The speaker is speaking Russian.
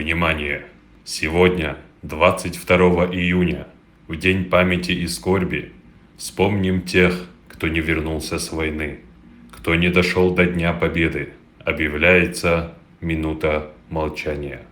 Внимание! Сегодня, 22 июня, в День памяти и скорби, вспомним тех, кто не вернулся с войны, кто не дошел до Дня Победы. Объявляется минута молчания.